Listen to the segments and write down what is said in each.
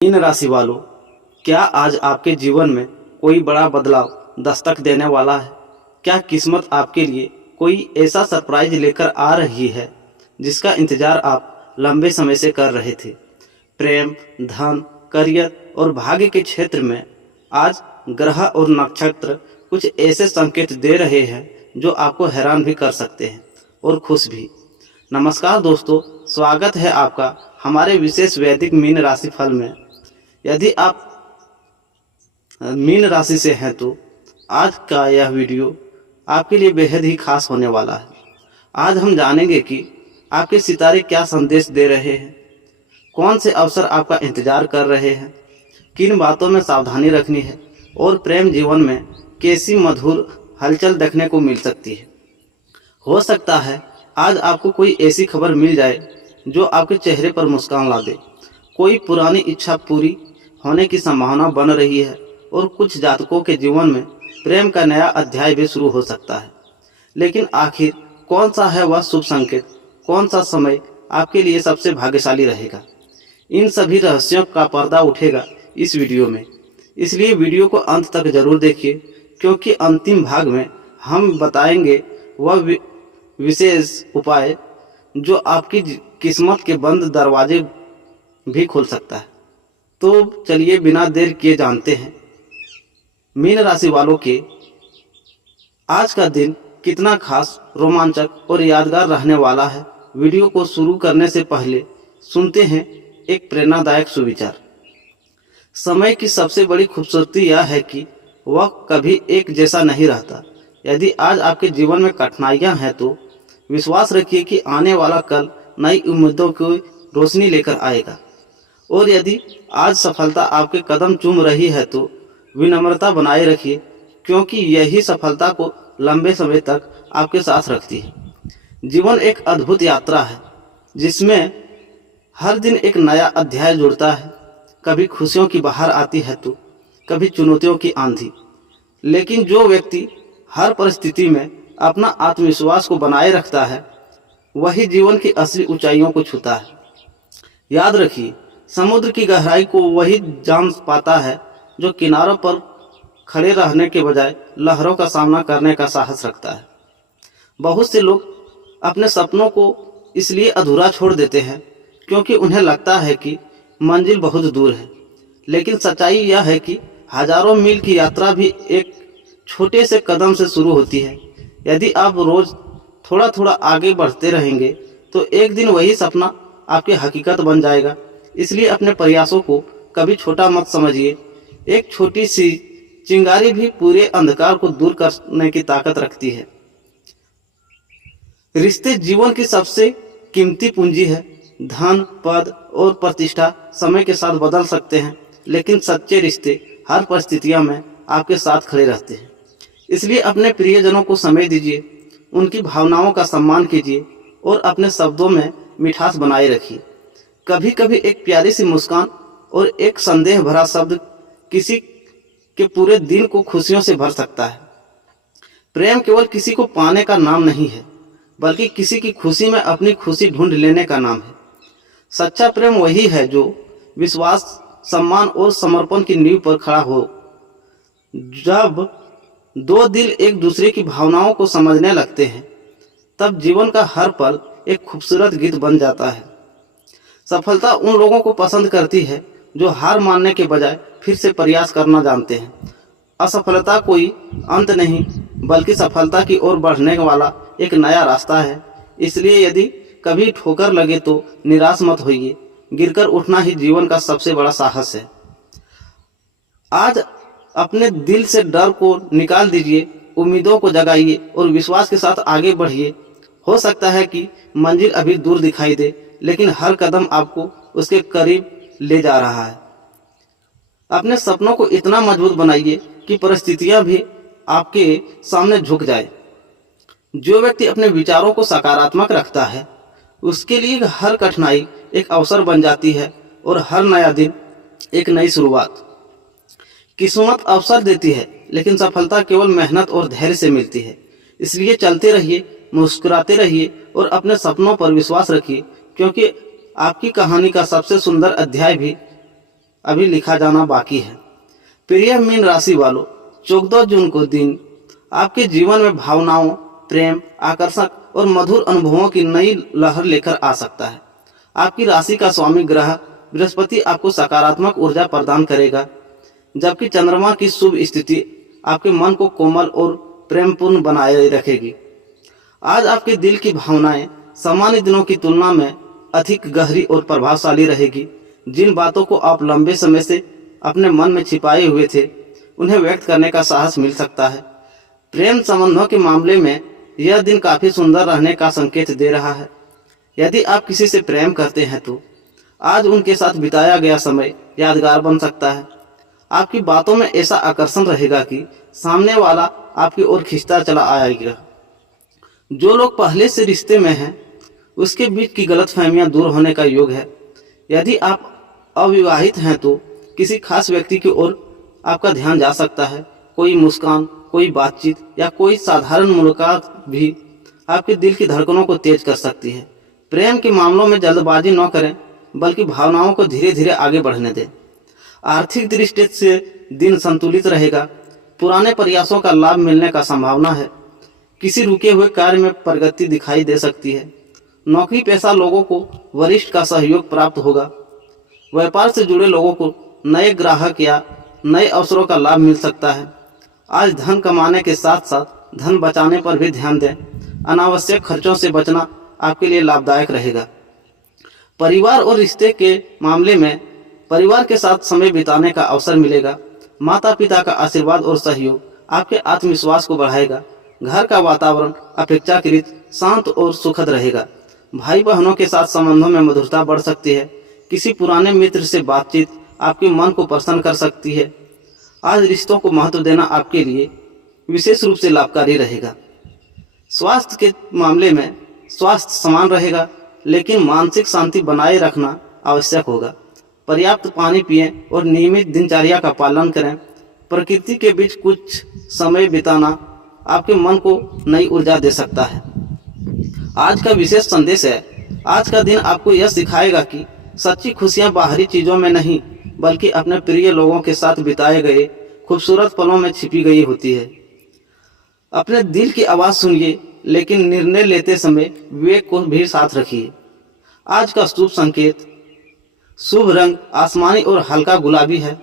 Mean राशि वालों, क्या आज आपके जीवन में कोई बड़ा बदलाव दस्तक देने वाला है? क्या किस्मत आपके लिए कोई ऐसा सरप्राइज लेकर आ रही है जिसका इंतजार आप लंबे समय से कर रहे थे? प्रेम, धन, करियर और भाग्य के क्षेत्र में आज ग्रह और नक्षत्र कुछ ऐसे संकेत दे रहे हैं जो आपको हैरान भी कर सकते हैं और खुश भी। नमस्कार दोस्तों, स्वागत है आपका हमारे विशेष वैदिक मीन राशि फल में। यदि आप मीन राशि से हैं तो आज का यह वीडियो आपके लिए बेहद ही खास होने वाला है। आज हम जानेंगे कि आपके सितारे क्या संदेश दे रहे हैं, कौन से अवसर आपका इंतजार कर रहे हैं, किन बातों में सावधानी रखनी है और प्रेम जीवन में कैसी मधुर हलचल देखने को मिल सकती है। हो सकता है आज आपको कोई ऐसी खबर मिल जाए जो आपके चेहरे पर मुस्कान ला दे। कोई पुरानी इच्छा पूरी होने की संभावना बन रही है और कुछ जातकों के जीवन में प्रेम का नया अध्याय भी शुरू हो सकता है। लेकिन आखिर कौन सा है वह शुभ संकेत, कौन सा समय आपके लिए सबसे भाग्यशाली रहेगा, इन सभी रहस्यों का पर्दा उठेगा इस वीडियो में। इसलिए वीडियो को अंत तक जरूर देखिए, क्योंकि अंतिम भाग में हम बताएंगे वह विशेष उपाय जो आपकी किस्मत के बंद दरवाजे भी खोल सकता है। तो चलिए बिना देर किए जानते हैं मीन राशि वालों के आज का दिन कितना खास, रोमांचक और यादगार रहने वाला है। वीडियो को शुरू करने से पहले सुनते हैं एक प्रेरणादायक सुविचार। समय की सबसे बड़ी खूबसूरती यह है कि वह कभी एक जैसा नहीं रहता। यदि आज आपके जीवन में कठिनाइयां हैं तो विश्वास रखिए कि आने वाला कल नई उम्मीदों की रोशनी लेकर आएगा। और यदि आज सफलता आपके कदम चूम रही है तो विनम्रता बनाए रखिए, क्योंकि यही सफलता को लंबे समय तक आपके साथ रखती है। जीवन एक अद्भुत यात्रा है जिसमें हर दिन एक नया अध्याय जुड़ता है। कभी खुशियों की बहार आती है तो कभी चुनौतियों की आंधी। लेकिन जो व्यक्ति हर परिस्थिति में अपना आत्मविश्वास को बनाए रखता है वही जीवन की असली ऊंचाइयों को छूता है। याद रखिए, समुद्र की गहराई को वही जान पाता है जो किनारों पर खड़े रहने के बजाय लहरों का सामना करने का साहस रखता है। बहुत से लोग अपने सपनों को इसलिए अधूरा छोड़ देते हैं क्योंकि उन्हें लगता है कि मंजिल बहुत दूर है। लेकिन सच्चाई यह है कि हजारों मील की यात्रा भी एक छोटे से कदम से शुरू होती है। यदि आप रोज थोड़ा थोड़ा आगे बढ़ते रहेंगे तो एक दिन वही सपना आपकी हकीकत बन जाएगा। इसलिए अपने प्रयासों को कभी छोटा मत समझिए। एक छोटी सी चिंगारी भी पूरे अंधकार को दूर करने की ताकत रखती है। रिश्ते जीवन की सबसे कीमती पूंजी है। धन, पद और प्रतिष्ठा समय के साथ बदल सकते हैं, लेकिन सच्चे रिश्ते हर परिस्थितियों में आपके साथ खड़े रहते हैं। इसलिए अपने प्रियजनों को समय दीजिए, उनकी भावनाओं का सम्मान कीजिए और अपने शब्दों में मिठास बनाए रखिए। कभी कभी एक प्यारी सी मुस्कान और एक संदेह भरा शब्द किसी के पूरे दिन को खुशियों से भर सकता है। प्रेम केवल किसी को पाने का नाम नहीं है, बल्कि किसी की खुशी में अपनी खुशी ढूंढ लेने का नाम है। सच्चा प्रेम वही है जो विश्वास, सम्मान और समर्पण की नींव पर खड़ा हो। जब दो दिल एक दूसरे की भावनाओं को समझने लगते हैं तब जीवन का हर पल एक खूबसूरत गीत बन जाता है। सफलता उन लोगों को पसंद करती है जो हार मानने के बजाय फिर से प्रयास करना जानते हैं। असफलता कोई अंत नहीं, बल्कि सफलता की ओर बढ़ने वाला एक नया रास्ता है। इसलिए यदि कभी ठोकर लगे तो निराश मत होइए। गिरकर उठना ही जीवन का सबसे बड़ा साहस है। आज अपने दिल से डर को निकाल दीजिए, उम्मीदों को जगाइए और विश्वास के साथ आगे बढ़िए। हो सकता है कि मंजिल अभी दूर दिखाई दे, लेकिन हर कदम आपको उसके करीब ले जा रहा है। अपने सपनों को इतना मजबूत बनाइए कि परिस्थितियां भी आपके सामने झुक जाए। जो व्यक्ति अपने विचारों को सकारात्मक रखता है उसके लिए हर कठिनाई एक अवसर बन जाती है और हर नया दिन एक नई शुरुआत। किस्मत अवसर देती है, लेकिन सफलता केवल मेहनत और धैर्य से मिलती है। इसलिए चलते रहिए, मुस्कुराते रहिए और अपने सपनों पर विश्वास रखिए, क्योंकि आपकी कहानी का सबसे सुंदर अध्याय भी अभी लिखा जाना बाकी है। प्रिय मीन राशि वालों, 14 जून को दिन आपके जीवन में भावनाओं, प्रेम, आकर्षक और मधुर अनुभवों की नई लहर लेकर आ सकता है। आपकी राशि का स्वामी ग्रह बृहस्पति आपको सकारात्मक ऊर्जा प्रदान करेगा, जबकि चंद्रमा की शुभ स्थिति आपके मन को कोमल और प्रेमपूर्ण बनाए रखेगी। आज आपके दिल की भावनाएं सामान्य दिनों की तुलना में अधिक गहरी और प्रभावशाली रहेगी। जिन बातों को आप लंबे समय से अपने मन में छिपाए हुए थे, उन्हें व्यक्त करने का साहस मिल सकता है। प्रेम संबंधों के मामले में यह दिन काफी सुंदर रहने का संकेत दे रहा है। यदि आप किसी से प्रेम करते हैं तो आज उनके साथ बिताया गया समय यादगार बन सकता है। आपकी बातों में ऐसा आकर्षण रहेगा कि सामने वाला आपकी ओर खींचता चला आएगा। जो लोग पहले से रिश्ते में हैं, उसके बीच की गलतफहमियां दूर होने का योग है। यदि आप अविवाहित हैं तो किसी खास व्यक्ति की ओर आपका ध्यान जा सकता है। कोई मुस्कान, कोई बातचीत या कोई साधारण मुलाकात भी आपके दिल की धड़कनों को तेज कर सकती है। प्रेम के मामलों में जल्दबाजी न करें, बल्कि भावनाओं को धीरे धीरे आगे बढ़ने दें। आर्थिक दृष्टि से दिन संतुलित रहेगा। पुराने प्रयासों का लाभ मिलने का संभावना है। किसी रुके हुए कार्य में प्रगति दिखाई दे सकती है। नौकरी पेशा लोगों को वरिष्ठ का सहयोग प्राप्त होगा। व्यापार से जुड़े लोगों को नए ग्राहक या नए अवसरों का लाभ मिल सकता है। आज धन कमाने के साथ साथ धन बचाने पर भी ध्यान दें। अनावश्यक खर्चों से बचना आपके लिए लाभदायक रहेगा। परिवार और रिश्ते के मामले में परिवार के साथ समय बिताने का अवसर मिलेगा। माता पिता का आशीर्वाद और सहयोग आपके आत्मविश्वास को बढ़ाएगा। घर का वातावरण अपेक्षाकृत शांत और सुखद रहेगा। भाई बहनों के साथ संबंधों में मधुरता बढ़ सकती है। किसी पुराने मित्र से बातचीत आपके मन को प्रसन्न कर सकती है। आज रिश्तों को महत्व देना आपके लिए विशेष रूप से लाभकारी रहेगा। स्वास्थ्य के मामले में स्वास्थ्य समान रहेगा, लेकिन मानसिक शांति बनाए रखना आवश्यक होगा। पर्याप्त पानी पिएं और नियमित दिनचर्या का पालन करें। प्रकृति के बीच कुछ समय बिताना आपके मन को नई ऊर्जा दे सकता है। आज का विशेष संदेश है, आज का दिन आपको यह सिखाएगा कि सच्ची खुशियां बाहरी चीजों में नहीं, बल्कि अपने प्रिय लोगों के साथ बिताए गए खूबसूरत पलों में छिपी गई होती है। अपने दिल की आवाज़ सुनिए, लेकिन निर्णय लेते समय विवेक को भी साथ रखिए। आज का शुभ संकेत, शुभ रंग आसमानी और हल्का गुलाबी है।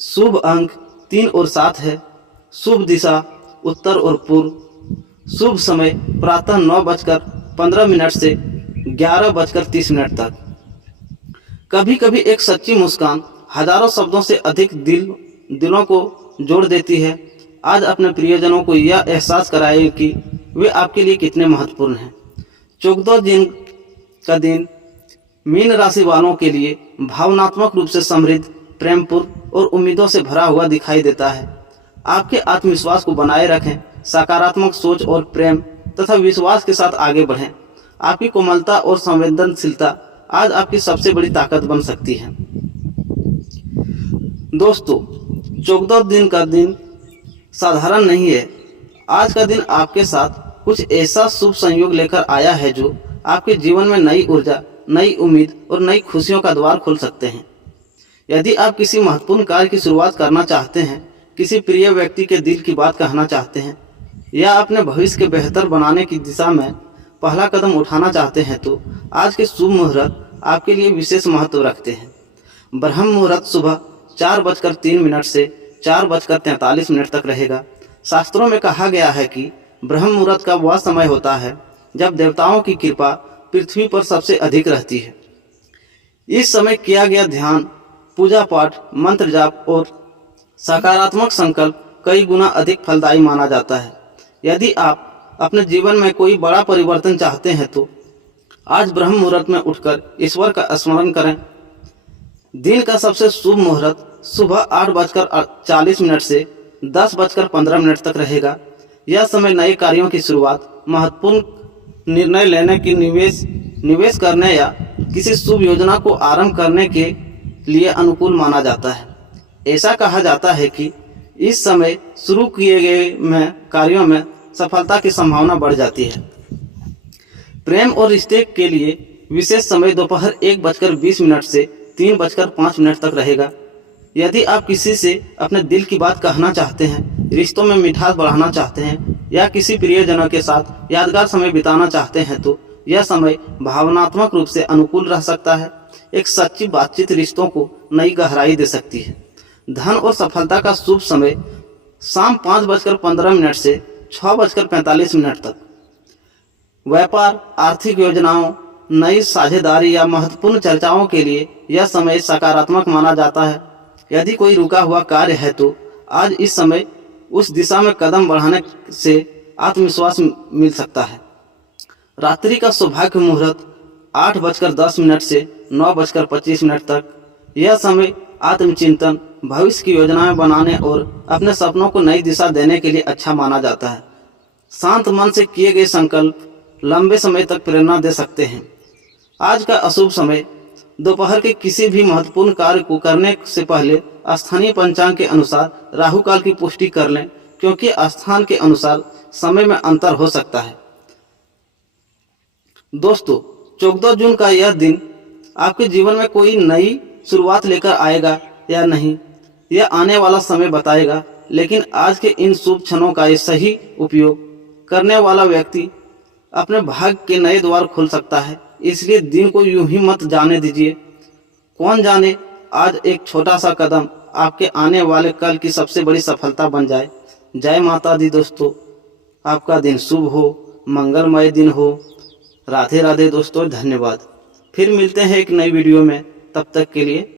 शुभ अंक 3 और 7 है। शुभ दिशा उत्तर और पूर्व। शुभ समय प्रातः 9:15 से 11:30 तक। कभी कभी एक सच्ची मुस्कान हजारों शब्दों से अधिक दिलों को जोड़ देती है। आज अपने प्रियजनों को यह एहसास कराएं कि वे आपके लिए कितने महत्वपूर्ण हैं। 14 जून का दिन मीन राशि वालों के लिए भावनात्मक रूप से समृद्ध, प्रेमपूर्ण और उम्मीदों से भरा हुआ दिखाई देता है। आपके आत्मविश्वास को बनाए रखें। सकारात्मक सोच और प्रेम तथा विश्वास के साथ आगे बढ़ें। आपकी कोमलता और संवेदनशीलता आज आपकी सबसे बड़ी ताकत बन सकती है। दोस्तों, 14 दिन का दिन साधारण नहीं है। आज का दिन आपके साथ कुछ ऐसा शुभ संयोग लेकर आया है जो आपके जीवन में नई ऊर्जा, नई उम्मीद और नई खुशियों का द्वार खोल सकते हैं। यदि आप किसी महत्वपूर्ण कार्य की शुरुआत करना चाहते हैं, किसी प्रिय व्यक्ति के दिल की बात कहना चाहते हैं या अपने भविष्य के बेहतर बनाने की दिशा में पहला कदम उठाना चाहते हैं, तो आज के शुभ मुहूर्त आपके लिए विशेष महत्व रखते हैं। ब्रह्म मुहूर्त सुबह 4:03 से 4:43 तक रहेगा। शास्त्रों में कहा गया है कि ब्रह्म मुहूर्त का वह समय होता है जब देवताओं की कृपा पृथ्वी पर सबसे अधिक रहती है। इस समय किया गया ध्यान, पूजा पाठ, मंत्र जाप और सकारात्मक संकल्प कई गुना अधिक फलदायी माना जाता है। यदि आप अपने जीवन में कोई बड़ा परिवर्तन चाहते हैं तो आज ब्रह्म मुहूर्त में उठकर ईश्वर का स्मरण करें। दिन का सबसे शुभ मुहूर्त सुबह 8:40 से 10:15 तक रहेगा। यह समय नए कार्यों की शुरुआत, महत्वपूर्ण निर्णय लेने की निवेश करने या किसी शुभ योजना को आरंभ करने के लिए अनुकूल माना जाता है। ऐसा कहा जाता है कि इस समय शुरू किए गए कार्यों में सफलता की संभावना बढ़ जाती है। प्रेम और रिश्ते के लिए विशेष समय दोपहर 1:20 से 3:05 तक रहेगा। यदि आप किसी से अपने दिल की बात कहना चाहते हैं, रिश्तों में मिठास बढ़ाना चाहते हैं या किसी प्रियजनों के साथ यादगार समय बिताना चाहते हैं तो यह समय भावनात्मक रूप से अनुकूल रह सकता है। एक सच्ची बातचीत रिश्तों को नई गहराई दे सकती है। धन और सफलता का शुभ समय शाम 5:15 से 6:45 तक। व्यापार, आर्थिक योजनाओं, नई साझेदारी या महत्वपूर्ण चर्चाओं के लिए यह समय सकारात्मक माना जाता है। यदि कोई रुका हुआ कार्य है तो आज इस समय उस दिशा में कदम बढ़ाने से आत्मविश्वास मिल सकता है। रात्रि का सौभाग्य मुहूर्त 8:10 से 9:25 तक। यह समय आत्मचिंतन, भविष्य की योजनाएं बनाने और अपने सपनों को नई दिशा देने के लिए अच्छा माना जाता है। शांत मन से किए गए संकल्प लंबे समय तक प्रेरणा दे सकते हैं। आज का अशुभ समय दोपहर के किसी भी महत्वपूर्ण कार्य को करने से पहले स्थानीय पंचांग के अनुसार राहु काल की पुष्टि कर लें, क्योंकि स्थान के अनुसार समय में अंतर हो सकता है। दोस्तों, 14 जून का यह दिन आपके जीवन में कोई नई शुरुआत लेकर आएगा या नहीं, यह आने वाला समय बताएगा। लेकिन आज के इन शुभ क्षणों का सही उपयोग करने वाला व्यक्ति अपने भाग्य के नए द्वार खोल सकता है। इसलिए दिन को यूं ही मत जाने दीजिए। कौन जाने आज एक छोटा सा कदम आपके आने वाले कल की सबसे बड़ी सफलता बन जाए। जय माता दी दोस्तों, आपका दिन शुभ हो, मंगलमय दिन हो। राधे राधे दोस्तों, धन्यवाद। फिर मिलते हैं एक नई वीडियो में, तब तक के लिए